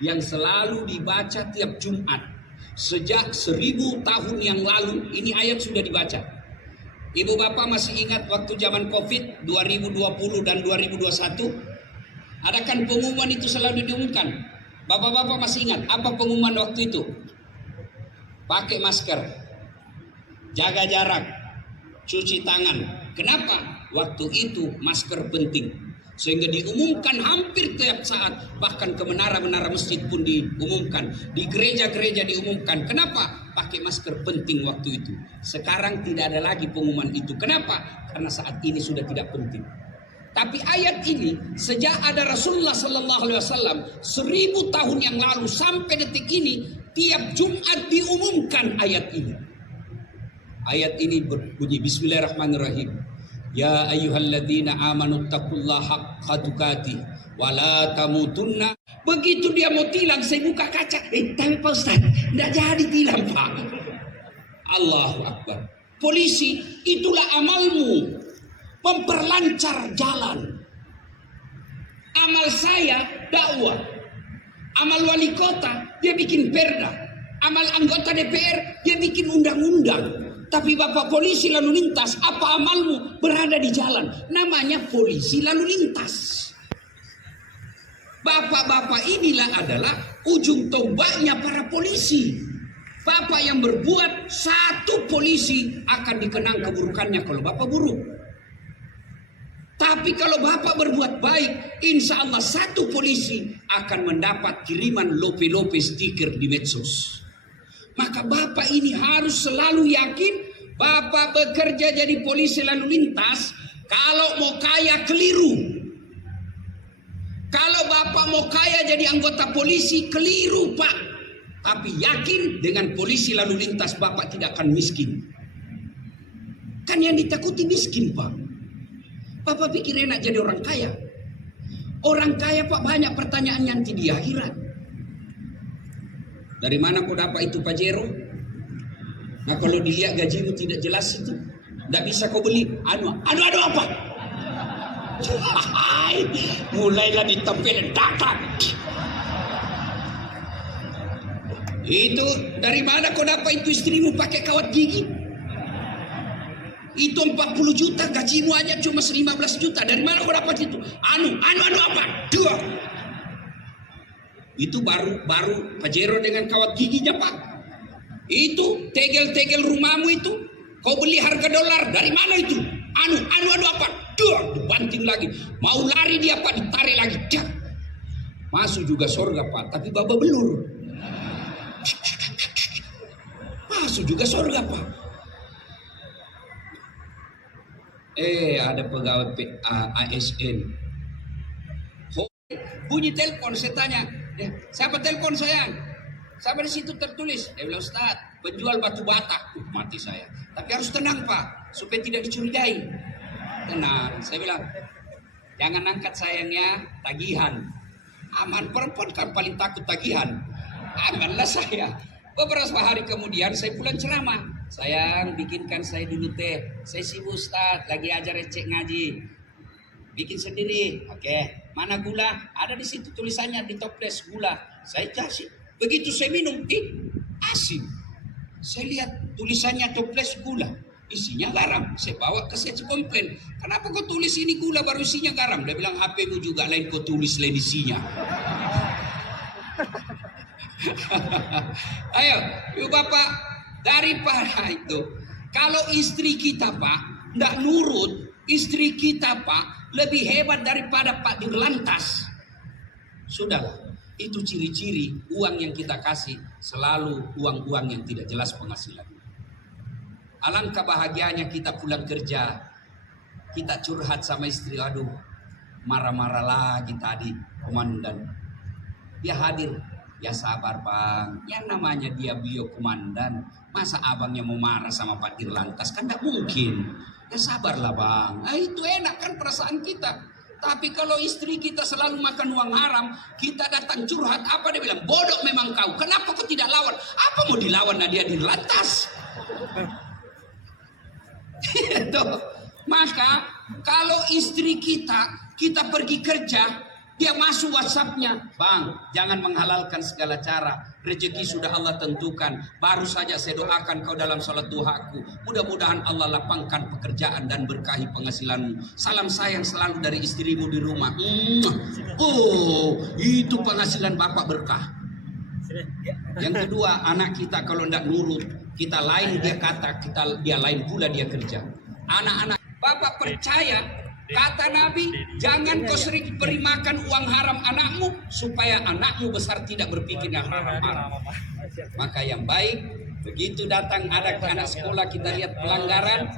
yang selalu dibaca tiap Jumat sejak 1000 tahun yang lalu. Ini ayat sudah dibaca. Ibu bapak masih ingat waktu zaman Covid 2020 dan 2021? Ada kan pengumuman itu selalu diumumkan. Bapak-bapak masih ingat apa pengumuman waktu itu? Pakai masker, jaga jarak, cuci tangan. Kenapa? Waktu itu masker penting. Sehingga diumumkan hampir tiap saat, bahkan ke menara-menara masjid pun diumumkan, di gereja-gereja diumumkan. Kenapa? Pakai masker penting waktu itu. Sekarang tidak ada lagi pengumuman itu. Kenapa? Karena saat ini sudah tidak penting. Tapi ayat ini sejak ada Rasulullah Sallallahu Alaihi Wasallam 1000 tahun yang lalu sampai detik ini, tiap Jumat diumumkan ayat ini. Ayat ini berbunyi Bismillahirrahmanirrahim. Ya ayyuhalladzina amanu taqullaha haqqa tuqatih wa la tamutunna. Begitu dia mau tilang, saya buka kaca. Tapi Pak Ustaz, enggak jadi tilang, Pak. Allahu Akbar. Polisi, itulah amalmu, memperlancar jalan. Amal saya dakwah. Amal wali kota, dia bikin perda. Amal anggota DPR, dia bikin undang-undang. Tapi bapak polisi lalu lintas, apa amalmu? Berada di jalan. Namanya polisi lalu lintas. Bapak-bapak inilah adalah ujung tombaknya para polisi. Bapak yang berbuat, satu polisi akan dikenang keburukannya kalau bapak buruk. Tapi kalau bapak berbuat baik, insya Allah satu polisi akan mendapat kiriman lope-lope stiker di medsos. Maka bapak ini harus selalu yakin, bapak bekerja jadi polisi lalu lintas. Kalau mau kaya keliru. Kalau bapak mau kaya jadi anggota polisi keliru, Pak. Tapi yakin dengan polisi lalu lintas bapak tidak akan miskin. Kan yang ditakuti miskin, Pak. Bapak pikir enak jadi orang kaya. Orang kaya, Pak, banyak pertanyaan nanti di akhirat. Dari mana kau dapat itu Pajero? Nah kalau dilihat gajimu tidak jelas itu, tidak bisa kau beli. Anu apa? Mulailah ditempelin datang. Itu dari mana kau dapat itu istrimu pakai kawat gigi? Itu 40 juta gajimu aja cuma 15 juta. Dari mana kau dapat itu? Anu apa? Dua. Itu baru Pajero dengan kawat giginya, Pak. Itu tegel-tegel rumahmu itu kau beli harga dolar. Dari mana itu? Anu apa? Duh, dibanting lagi. Mau lari dia, Pak, ditarik lagi. Dah. Masuk juga surga, Pak, tapi babak belur. Masuk juga surga, Pak. Ada pegawai ASN. Bunyi telepon, saya tanya, siapa telepon sayang? Siapa di situ tertulis? Dia bilang, Ustaz, penjual batu bata. Mati saya. Tapi harus tenang, Pak, supaya tidak dicurigai. Tenang. Saya bilang, jangan angkat sayangnya, tagihan. Aman, perempuan kan paling takut tagihan. Amanlah saya. Beberapa hari kemudian saya pulang ceramah. Sayang, bikinkan saya dulu teh. Saya sibuk, Ustaz, lagi ajar recek ngaji. Bikin sendiri. Oke. Mana gula? Ada di situ tulisannya di toples gula. Saya kasih. Begitu saya minum, asin. Saya lihat tulisannya toples gula, isinya garam. Saya bawa ke saya komplain. Kenapa kau tulis ini gula baru isinya garam? Dia bilang HP-mu juga lain kau tulis lain isinya. Ayo, yuk Bapak, daripada itu, kalau istri kita, Pak, tidak nurut, istri kita, Pak, lebih hebat daripada Pak Dirlantas. Sudahlah. Itu ciri-ciri uang yang kita kasih selalu uang-uang yang tidak jelas penghasilan. Alangkah bahagianya kita pulang kerja, kita curhat sama istri, aduh marah-marah lagi tadi komandan. Dia hadir, ya sabar Bang, yang namanya beliau komandan, masa abangnya mau marah sama Pak Dirlantas, kan tidak mungkin. Ya sabarlah Bang, itu enak kan perasaan kita. Tapi kalau istri kita selalu makan uang haram, kita datang curhat, apa dia bilang? Bodoh memang kau, kenapa kau tidak lawan? Apa mau dilawan Nadia Dirlantas? Maka kalau istri kita pergi kerja, Dia masuk WhatsApp-nya, Bang, jangan menghalalkan segala cara. Rezeki sudah Allah tentukan. Baru saja saya doakan kau dalam salat duhaku. Mudah-mudahan Allah lapangkan pekerjaan dan berkahi penghasilanmu. Salam sayang selalu dari istrimu di rumah. Oh, itu penghasilan bapak berkah. Yang kedua, anak kita kalau tidak nurut, kita lain dia kata, dia lain pula dia kerja. Anak-anak, bapak percaya kata Nabi, jangan kau sering beri makan uang haram anakmu supaya anakmu besar tidak berpikir yang haram-haram. Maka yang baik, begitu datang ada anak sekolah kita lihat pelanggaran,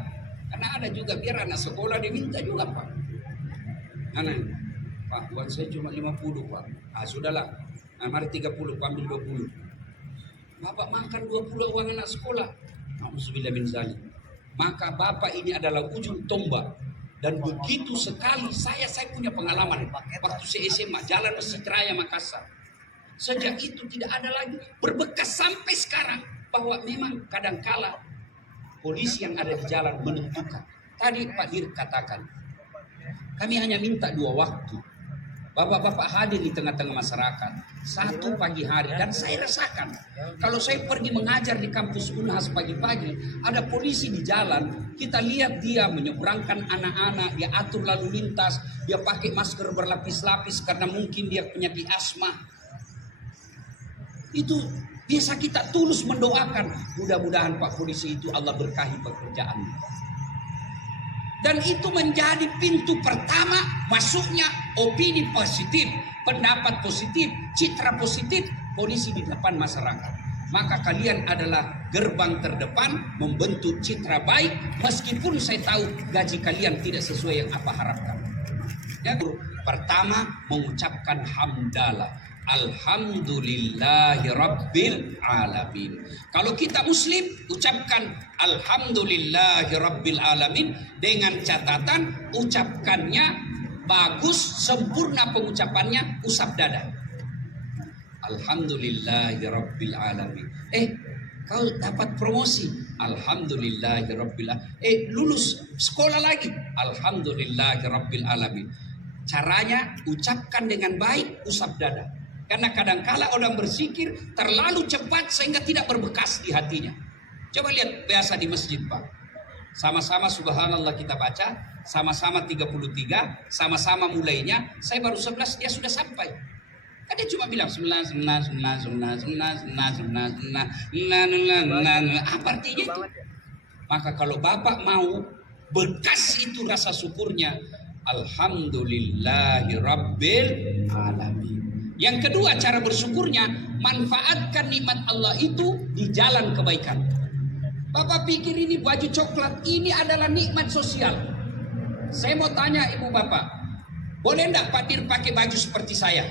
karena ada juga biar anak sekolah diminta juga Pak. Anak, Pak, uang saya cuma 50 Pak. Ah sudahlah, mari 30, ambil 20. Bapak makan 20 uang anak sekolah. Nauzubillah min zalik. Maka bapak ini adalah ujung tombak. Dan begitu sekali saya punya pengalaman waktu saya SMA Jalan Mesir Raya Makassar. Sejak itu tidak ada lagi, berbekas sampai sekarang bahwa memang kadangkala polisi yang ada di jalan menentukan. Tadi Pak Dir katakan, kami hanya minta 2 waktu. Bapak-bapak hadir di tengah-tengah masyarakat. 1 pagi hari, dan saya rasakan kalau saya pergi mengajar di kampus Unhas pagi-pagi, ada polisi di jalan, kita lihat dia menyeberangkan anak-anak, dia atur lalu lintas, dia pakai masker berlapis-lapis karena mungkin dia penyakit asma. Itu biasa kita tulus mendoakan, mudah-mudahan Pak polisi itu Allah berkahi pekerjaannya. Dan itu menjadi pintu pertama masuknya opini positif, pendapat positif, citra positif polisi di depan masyarakat. Maka kalian adalah gerbang terdepan membentuk citra baik, meskipun saya tahu gaji kalian tidak sesuai yang apa harapkan. Yang pertama, mengucapkan hamdalah. Alhamdulillahi Rabbil Alamin. Kalau kita muslim, ucapkan Alhamdulillahi Rabbil Alamin dengan catatan ucapkannya bagus, sempurna pengucapannya, usap dada. Alhamdulillahi Rabbil Alamin. Kau dapat promosi, Alhamdulillahi Rabbil Alamin. Lulus sekolah lagi, Alhamdulillahi Rabbil Alamin. Caranya ucapkan dengan baik, usap dada. Karena kadangkala orang bersikir terlalu cepat sehingga tidak berbekas di hatinya. Coba lihat biasa di masjid Pak. Sama-sama subhanallah kita baca, sama-sama 33, sama-sama mulainya. Saya baru 11, dia sudah sampai. Dia cuma bilang apa artinya itu? Maka kalau Bapak mau bekas itu rasa syukurnya, Alhamdulillahi Rabbil Alamin. Yang kedua, cara bersyukurnya, manfaatkan nikmat Allah itu di jalan kebaikan. Bapak pikir ini baju coklat, ini adalah nikmat sosial. Saya mau tanya ibu bapak, boleh enggak Pak Dir pakai baju seperti saya?